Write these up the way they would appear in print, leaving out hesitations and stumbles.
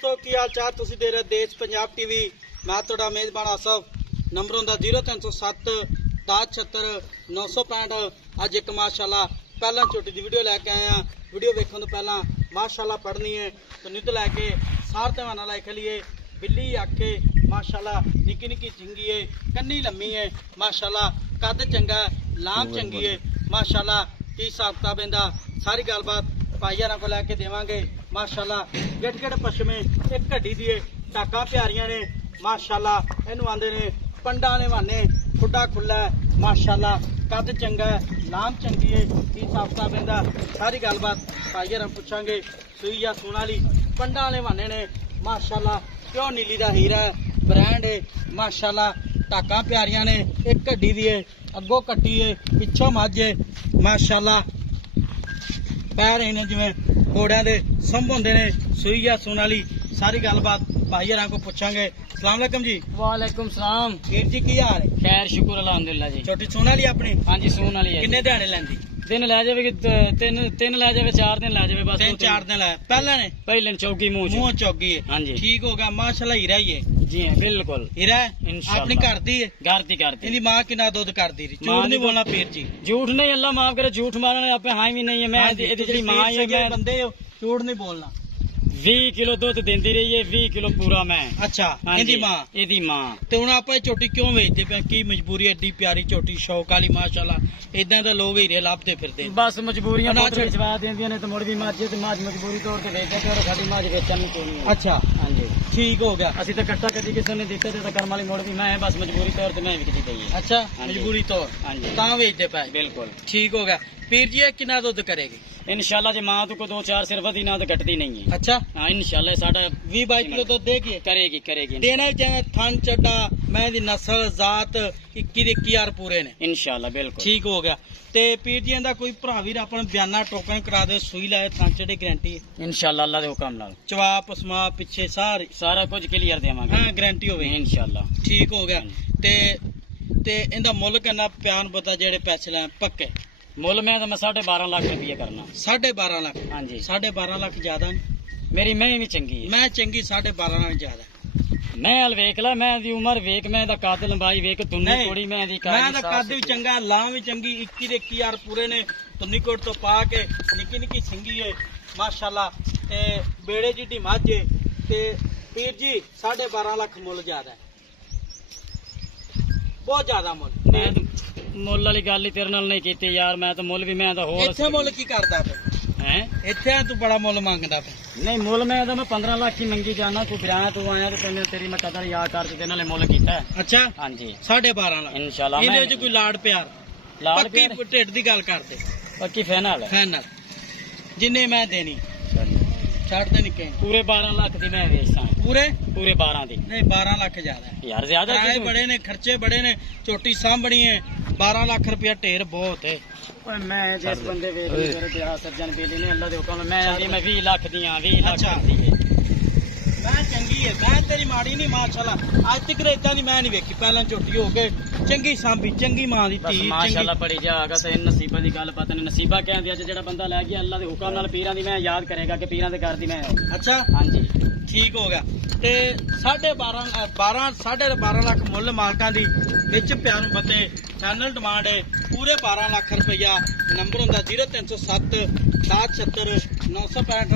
तो की हाल चाल तुसी दे रहे देश पंजाब टीवी मैं थोड़ा मेजबान आसफ नंबर होंदा 0307 1076 965 अज एक माशाल्लाह पहला छोटी दी वीडियो लैके आए हैं। वीडियो वेखने तो पहला माशाल्लाह पढ़नी है तो नित लैके सार तेवाना लाइक लिए बिल्ली आखे माशाल्लाह निक्की निक्की चिंगी है कन्नी लम्मी है माशाल्लाह कद चंगा है लाम चंगी है माशाल्लाह की हिसाब किताब इंदा सारी गलबात भाई यार को लैके देवांगे माशाल्लाह गिट गिट पशमे एक घड़ी दी टाका प्यारियां ने माशाल्लाह इनू आंदे ने पंडा ने वाने खुड्डा खुला है माशाल्लाह कद चंगा है लाम चंगी है की हिसाब किताब इंदा सारी गलबात भाई यार पुछांगे सूई या सून वाली पंडा ने वाने ने माशाल्लाह क्यों नीली दा हीरा है ब्रांड है माशाल्लाह टाका प्यारियां ने एक घड़ी दी है अगों कट्टी है पिछों मझ है माशाल्लाह पैर इन्हें जिवें घोड़िया के संभ होंगे ने सूई या सून वाली सारी गलबात भाई यार को पूछांगे। सलाम अलैकुम जी। वालेकुम सलाम। वीर जी की हाल है? खैर शुक्र अल्हम्दुलिल्लाह जी। छोटी सून वाली अपनी? हाँ जी सून वाली है। किन्ने दिहाड़े लैंदी? दिन लै जावे कि तीन लै जावे 4 दिन लै जावे बस 3-4 दिन लै पहले चौकी मुंह चौकी है। हाँ जी ठीक हो गया माशाल्लाह हीरा ही है जी हाँ बिल्कुल हीरा है इंशाल्लाह अपनी घर दी है घर दी इहदी मां कितना दुध करदी रही झूठ नहीं बोलना पीर जी झूठ नहीं अल्लाह माफ करे झूठ मारने आपे हां भी नहीं है मैं इहदी जेहड़ी मां है मैं बंदे हो झूठ नहीं बोलना 20 किलो दुध देंदी रही है 20 किलो पूरा मैं अच्छा इहदी मां ते हुण आपां झोटी क्यों वेचदे पे की मजबूरी एडी प्यारी झोटी शौक वाली माशाल्लाह इदां दा लोग हीरे लभदे फिरदे बस मजबूरियां बहुत छवा देंदियां ने ते मुड़ भी मज मजबूरी तौर ते वेचदे ते साडी मां वेचण नहीं कोनी अच्छा हां जी ठीक हो गया असि ते कट्टा कदी किसी ने दित्ते ते कर्म वाली मुड़ भी मैं बस मजबूरी तौर ते मैं विकदी पई है अच्छा मजबूरी तौर हां जी तां वेचदे पे बिल्कुल ठीक हो गया। पीर जी कितना दुध करेगी? इंशाल्लाह जी मां तो को 2-4 सिर वधी ना तो घटती नहीं है। अच्छा हाँ इंशाल्लाह साडा 20-22 किलो दुध देगी करेगी देना ही चाहिए थन चड्डा मैं दी नस्ल जात 21 पूरे ने इंशाल्लाह बिल्कुल ठीक हो गया। ते पीर जी दा कोई भरा वीर अपन बयाना टोकन करा दे सुई लाए थन चड्डे गारंटी है इंशाल्लाह अल्लाह दे हुक्म नाल चवा पसमा पीछे सारा कुछ क्लियर देवांगे हां गारंटी होवे इंशाल्लाह ठीक हो गया। ते इंदा मुल कितना प्यान पता जेड़े पैसे लै पक्के मुल मैं 12.5 लाख रुपये करना 12.5 लाख हाँ जी 12.5 लाख ज्यादा मेरी मैं भी चंगी मैं चंगी 12.5 लाख ज्यादा मैं हल वेख ला मैं दी उम्र वेख मैं दा कद लंबाई वेख तुन्नी कोड़ी मैं दी कद भी चंगा लां भी चंगी 21 पूरे ने तुन्नी कोट तो पा के निक्की निक्की सिंगी है माशाल्लाह ते बेड़े जिड्डी मझ है ते पीर जी 12.5 लाख मुल ज्यादा है बहुत ज्यादा मुल मैं मुल वाली गल ही तेरे नाल नहीं कीती यार मैं तो मुल भी मैं तो होर इत्थे मुल की करदा है इत्थे तू बड़ा मुल मंगदा नहीं मुल मैं तो मैं 15 लाख की मंगी जाना तू फिर तू आया तो तेरी मैं कदर याद कर ते नाले मुल कीता है अच्छा हां जी 12.5 लाख इंशाल्लाह इहदे विच कोई लाड़ प्यार पक्की ढिड दी गल कर दे पक्की फाइनल जिन्ने मैं देनी छड़ दे निके पूरे 12 लाख दी मैं वेचदा पूरे 12 दी नहीं 12 लाख ज्यादा है यार ज्यादा बड़े ने खर्चे बड़े ने छोटी सामबड़ी है 12 लाख रुपया ढेर बहुत है मैं जिस बंदे सज्जन बेली ने अल्लाह दे हुक्म मैं 20 लाख दियां 20 लाख दी मैं चंगी है मैं तेरी माड़ी नहीं माशाल्लाह आज तक इतना दी मैं नहीं वेखी पहला झोटी हो के चंगी सांभी चंगी मां दी धी माशाल्लाह बड़ी जागा ते नसीबा दी गल पता नहीं नसीबा कहंदी अज जेड़ा बंदा लै गया अल्लाह दे हुक्म नाल पीरां दी मैं याद करेगा कि पीरां दे घर दी मैं अच्छा हां जी ठीक हो गया। ते 12.5 लाख मुल मालकां दी विच प्यार बते चैनल डिमांड है पूरे 12 लाख रुपया नंबर होंदा 0307 1076 965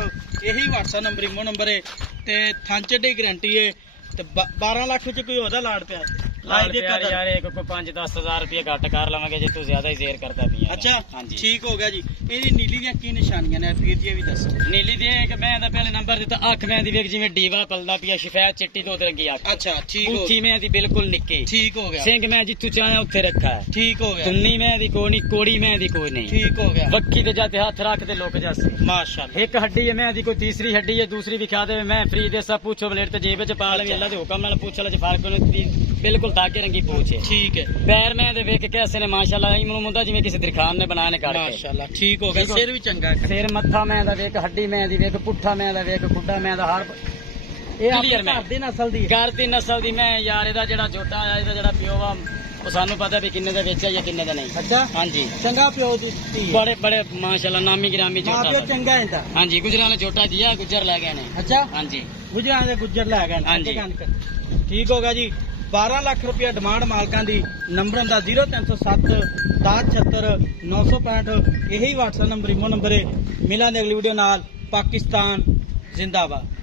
यही व्हाट्सएप नंबर इमो नंबर है ते थन चढ़ी गारंटी है ते 12 लाख च कोई ओदा लाड़ प्यार यार एक को 5-10 हजार रुपया घट कर लवांगे जे तू ज्यादा ही शेयर करता पिया अच्छा हां जी ठीक हो गया जी। ਇਹਦੀ नीली ਦੀਆਂ ਕੀ ਨਿਸ਼ਾਨੀਆਂ ਨੇ ਪੀਰ ਜੀ ਵੀ ਦੱਸੋ नीली ਦੀ ਇੱਕ ਮੈਂ ਦਾ ਪਹਿਲੇ ਨੰਬਰ ਦਿੱਤਾ ਅੱਖ ਮੈਂ ਦੀ ਵੇਖ ਜਿਵੇਂ ਡੀਵਾ ਪਲਦਾ ਪਿਆ ਸ਼ਫੈਦ ਚਿੱਟੀ ਤੋਂ ਤੇ ਰੰਗੀ ਅੱਖ ਅੱਛਾ ਠੀਕ ਹੋ ਉੱਚੀ ਮੈਂ ਦੀ ਬਿਲਕੁਲ ਨਿੱਕੀ ਠੀਕ ਹੋ ਗਿਆ ਸਿੰਘ ਮੈਂ ਜਿੱਥੋਂ ਚਾਹਿਆ ਉੱਥੇ ਰੱਖਾ ਹੈ ਠੀਕ ਹੋ ਗਿਆ ਤੁੰਨੀ ਮੈਂ ਦੀ ਕੋਈ ਨਹੀਂ ਕੋੜੀ ਮੈਂ ਦੀ ਕੋਈ ਨਹੀਂ ਠੀਕ ਹੋ ਗਿਆ ਬੱਕੀ ਤੇ ਜਾਤੇ ਹੱਥ ਰੱਖ ਤੇ ਲੁਕ ਜਾਸੀ ਮਾਸ਼ਾਅੱਲਾ ਇੱਕ ਹੱਡੀ ਹੈ ਮੈਂ ਦੀ ਕੋਈ ਤੀਸਰੀ ਹੱਡੀ ਹੈ ਦੂਸਰੀ ਵਿਖਾ ਦੇ ਮੈਂ ਫਰੀ ਦੇ ਸਭ ਪੁੱਛੋ ਬਲੇਟ ਤੇ ਜੇਬ ਵਿੱਚ ਪਾ ਲਵੀ ਅੱਲਾ ਦੇ ਹੁਕਮ ਨਾਲ ਪੁੱਛ ਲੈ ਜੇ ਫਰਕ ਨਹੀਂ बिल्कुल धागे रंगी पूछ है ठीक है पैर में देख कैसे ने माशाल्लाह इमनु मुंदा जिवें किसी दिरखान ने बनाने काट के माशाल्लाह ठीक हो गया सिर भी चंगा है सिर मत्था में दा देख हड्डी में दी देख पुट्ठा में दा देख खुड्डा में दा हर ए अपनी घर दी नस्ल दी मैं यार एदा जेड़ा छोटा आया एदा जेड़ा पियो वा ਉਹ ਸਾਨੂੰ ਪਤਾ ਵੀ ਕਿੰਨੇ ਦਾ ਵੇਚਿਆ ਜਾਂ ਕਿੰਨੇ ਦਾ ਨਹੀਂ ਅੱਛਾ ਹਾਂਜੀ ਚੰਗਾ ਪਿਓ ਦੀ ਬੜੇ ਬੜੇ ਮਾਸ਼ਾਅੱਲਾ ਨਾਮੀ ਗ੍ਰਾਮੀ ਛੋਟਾ ਪਿਓ ਚੰਗਾ ਹੈ ਤਾਂ ਹਾਂਜੀ ਗੁਜਰਾਂ ਨੇ ਛੋਟਾ ਦਿਆ ਗੁਜਰ ਲੈ ਗਏ ਨੇ ਅੱਛਾ ਹਾਂਜੀ ਗੁਜਰਾਂ ਦੇ ਗੁੱਜਰ ਲੈ ਗਏ ਹਾਂਜੀ। ਠੀਕ ਹੋ ਗਿਆ ਜੀ 12 ਲੱਖ ਰੁਪਇਆ ਡਿਮਾਂਡ ਮਾਲਕਾਂ ਦੀ ਨੰਬਰ ਹੁੰਦਾ 0307 1076 965 ਇਹੀ WhatsApp ਨੰਬਰ ਇਮੋ ਨੰਬਰ ਹੈ। ਮਿਲਾਂਗੇ ਅਗਲੀ ਵੀਡੀਓ ਨਾਲ। ਪਾਕਿਸਤਾਨ ਜ਼ਿੰਦਾਬਾਦ।